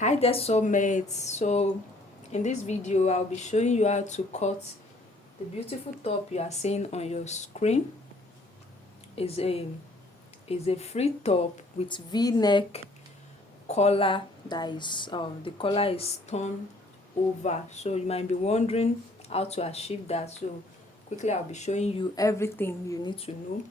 Hi there, soulmates. So in this video I'll be showing you how to cut the beautiful top you are seeing on your screen. Is a free top with v-neck collar that is the collar is torn over, so you might be wondering how to achieve that. So quickly I'll be showing you everything you need to know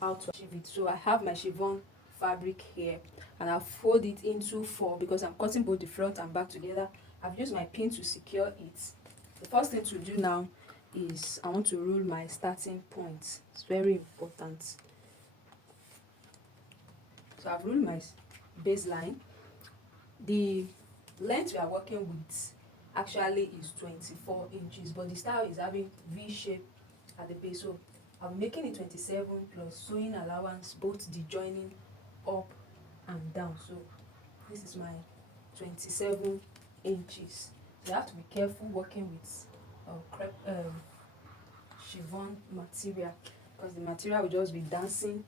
how to achieve it. So I have my chiffon fabric here and I'll fold it into four because I'm cutting both the front and back together. I've used my pin to secure it. The first thing to do now is I want to rule my starting point. It's very important. So I've ruled my baseline. The length we are working with actually is 24 inches, but the style is having V shape at the base. So I'm making it 27 plus sewing allowance, both the joining up and down. So this is my 27 inches. So you have to be careful working with crepe chiffon material because the material will just be dancing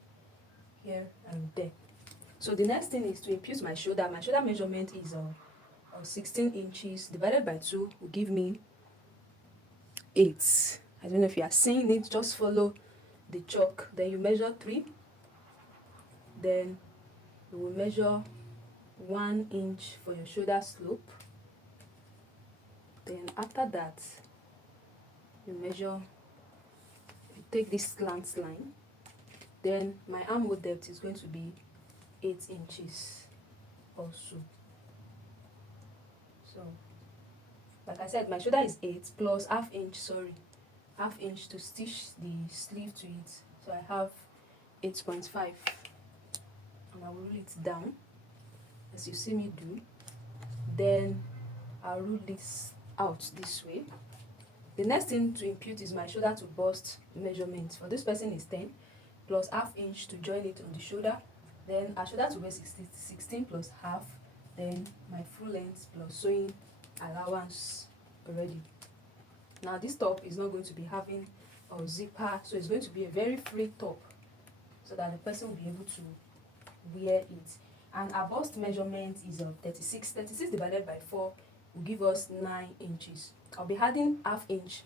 here and there. So the next thing is to impute my shoulder. My shoulder measurement is 16 inches divided by 2 will give me 8. I don't know if you are seeing it, just follow the chalk. Then you measure 3. Then you will measure 1 inch for your shoulder slope. Then after that, you take this slant line. Then my armhole depth is going to be 8 inches also. So like I said, my shoulder is 8 plus half inch to stitch the sleeve to it. So I have 8.5 and I will rule it down as you see me do. Then I'll rule this out this way. The next thing to impute is my shoulder to bust measurement. For this person is 10 plus half inch to join it on the shoulder. Then our shoulder to waist is 16 plus half. Then my full length plus sewing allowance already. Now this top is not going to be having a zipper, so it's going to be a very free top so that the person will be able to wear it. And our bust measurement is 36. 36 divided by 4 will give us 9 inches. I'll be adding half inch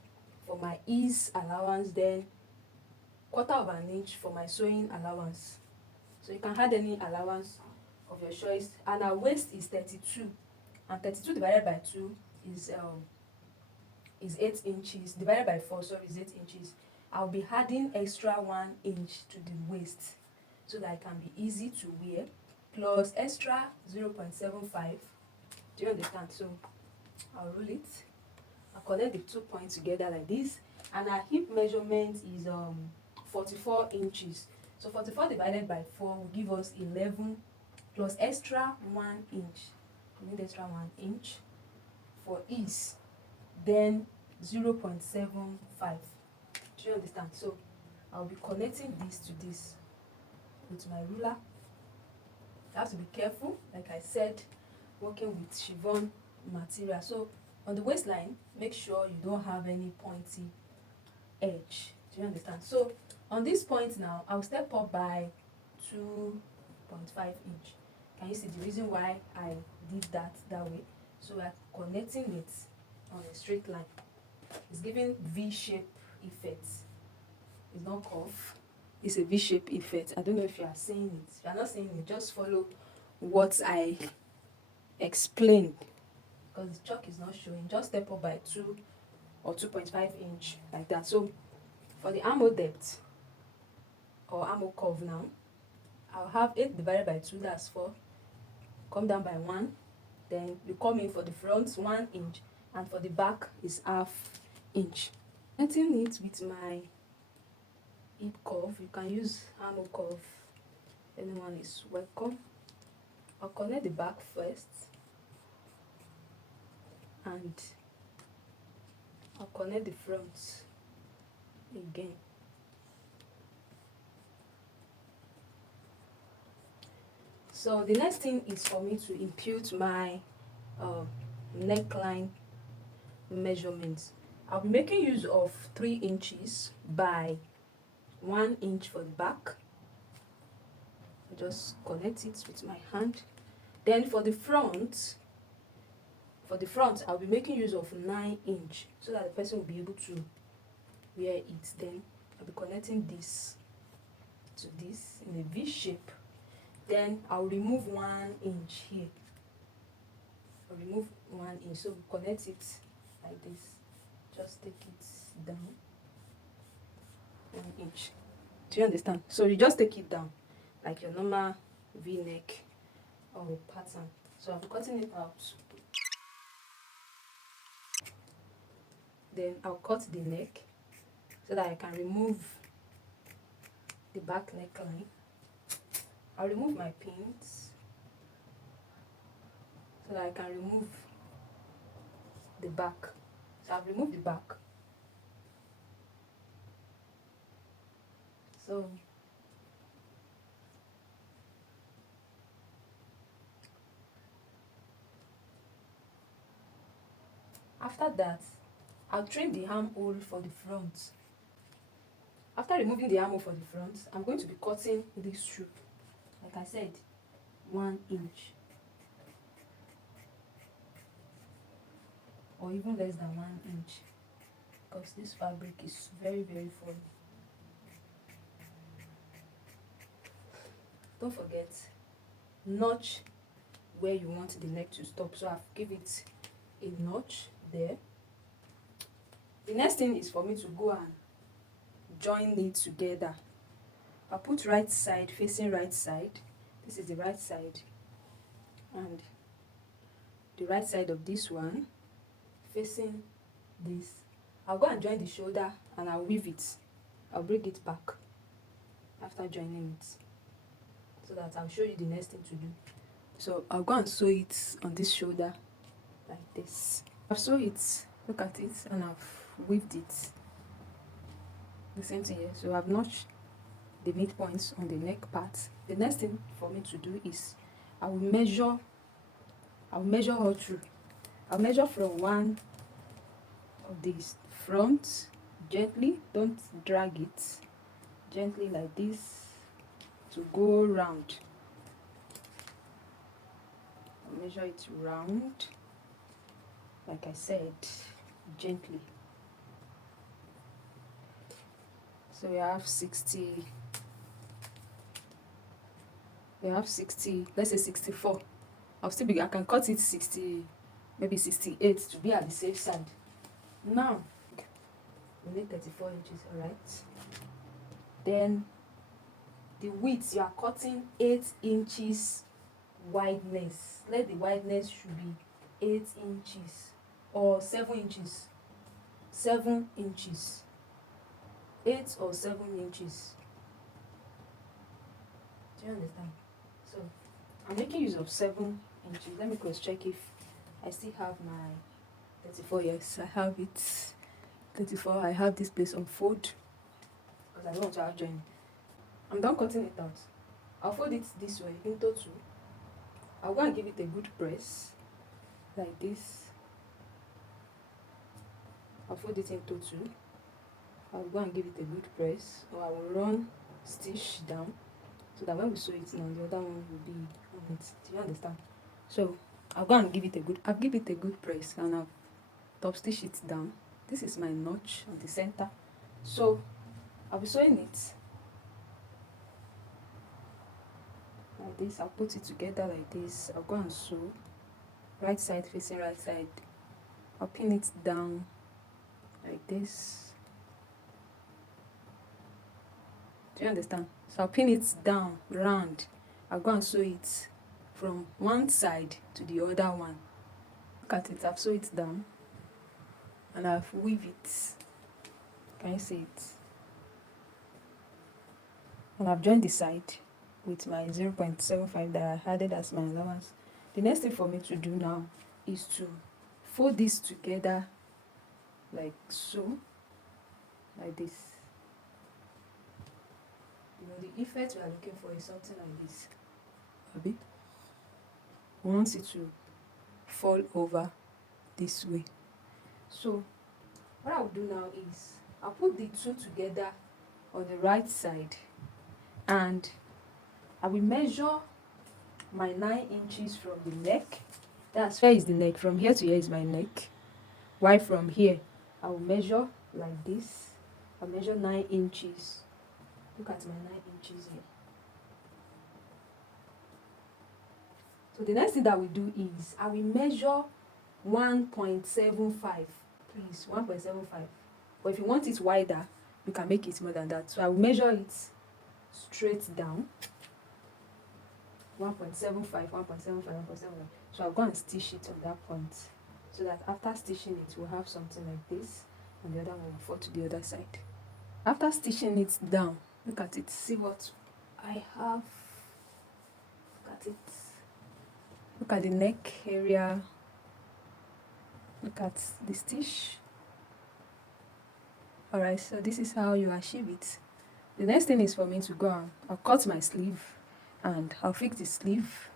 for my ease allowance, then quarter of an inch for my sewing allowance. So you can add any allowance of your choice. And our waist is 32, and 32 divided by 2 is 8 inches. Divided by 4, sorry, is 8 inches. I'll be adding extra 1 inch to the waist so that it can be easy to wear, plus extra 0.75. Do you understand? So I'll rule it. I'll connect the 2 points together like this, and our hip measurement is 44 inches. So 44 divided by 4 will give us 11 plus extra 1 inch. We need extra 1 inch for ease. Then 0.75. Do you understand? So I'll be connecting this to this with my ruler. You have to be careful, like I said, working with chiffon material. So on the waistline, make sure you don't have any pointy edge. Do you understand? So on this point now, I'll step up by 2.5 inch. Can you see the reason why I did that way? So we're connecting it on a straight line. It's giving V-shape effect. It's not curve. It's a V-shape effect. I don't know if you are seeing it. If you are not seeing it, just follow what I explained, because the chalk is not showing. Just step up by 2 or 2.5 inch like that. So for the armhole depth or armhole curve now, I'll have 8 divided by 2, that's 4. Come down by 1. Then you come in for the front 1 inch, and for the back is half inch. Connecting it with my hip curve, you can use armhole curve. Anyone is welcome. I'll connect the back first, and I'll connect the front again. So the next thing is for me to impute my neckline measurements. I'll be making use of 3 inches by 1 inch for the back. I just connect it with my hand. Then for the front, For the front, I'll be making use of 9" so that the person will be able to wear it. Then I'll be connecting this to this in a V shape. Then I'll remove 1" here. I'll remove 1". So we connect it like this. Just take it down 1". Do you understand? So you just take it down like your normal V-neck or pattern. So I'll be cutting it out. Then I'll cut the neck so that I can remove the back neckline. I'll remove my pins so that I can remove the back. So I've removed the back. So after that, I'll trim the armhole for the front. After removing the armhole for the front, I'm going to be cutting this shoe. Like I said, 1". Or even less than 1", because this fabric is very, very fine. Don't forget, notch where you want the neck to stop. So I've give it a notch there. The next thing is for me to go and join it together. I'll put right side facing right side. This is the right side, and the right side of this one facing this. I'll go and join the shoulder and I'll weave it. I'll bring it back after joining it, so that I'll show you the next thing to do. So I'll go and sew it on this shoulder like this. I've sewn it, look at it, and I've weaved it. The same thing here. So I've notched the midpoints on the neck part. The next thing for me to do is I'll measure all through. I'll measure from one of these front gently, don't drag it, gently like this to go round. I'll measure it round, like I said, gently. So we have 60, let's say 64. I can cut it 60, maybe 68 to be at the safe side. Now we need 34 inches, all right? Then the width, you are cutting 8 inches wideness. Let the wideness should be 8 inches or 7 inches. 7 inches. 8 or 7 inches. Do you understand? So I'm making use of 7 inches. Let me cross check if I still have my 34. Yes, I have it. 34. I have this place on fold because I don't want to have join. I'm done cutting it out. I'll fold it this way into 2. I'll go and give it a good press like this. I'll fold it into 2. I'll go and give it a good press, or I will run stitch down so that when we sew it now, the other one will be on it. Do you understand? So I'll go and give it a good press, and I'll top stitch it down. This is my notch on the center. So I'll be sewing it like this. I'll put it together like this. I'll go and sew right side facing right side. I'll pin it down like this. Do you understand? So I'll pin it down round. I'll go and sew it from one side to the other one. Look at it. I've sewn it down and I've weaved it. Can you see it? And I've joined the side with my 0.75 that I added as my allowance. The next thing for me to do now is to fold this together like so, like this. You know, the effect we are looking for is something like this. Abi? We want it to fall over this way. So what I'll do now is I'll put the two together on the right side, and I will measure my 9 inches from the neck That's where is the neck. From here to here is my neck. While from here, I will measure like this. I'll measure 9 inches. Look at my 9 inches here. So the next thing that we do is I will measure 1.75. Please, 1.75. But if you want it wider, you can make it more than that. So I will measure it straight down. 1.75, 1.75, 1.75. So I'll go and stitch it on that point. So that after stitching it, we'll have something like this. And the other one will fall to the other side. After stitching it down, look at it. See what I have. Look at it. Look at the neck area. Look at the stitch. Alright, so this is how you achieve it. The next thing is for me to go and I'll cut my sleeve and I'll fix the sleeve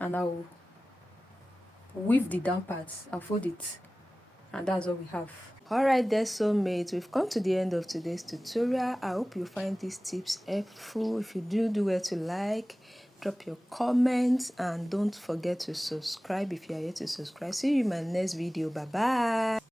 and I'll weave the down parts. I'll fold it and that's all we have. Alright there, soulmates, we've come to the end of today's tutorial. I hope you find these tips helpful. If you do well to like, drop your comments, and don't forget to subscribe if you are yet to subscribe. See you in my next video. Bye bye.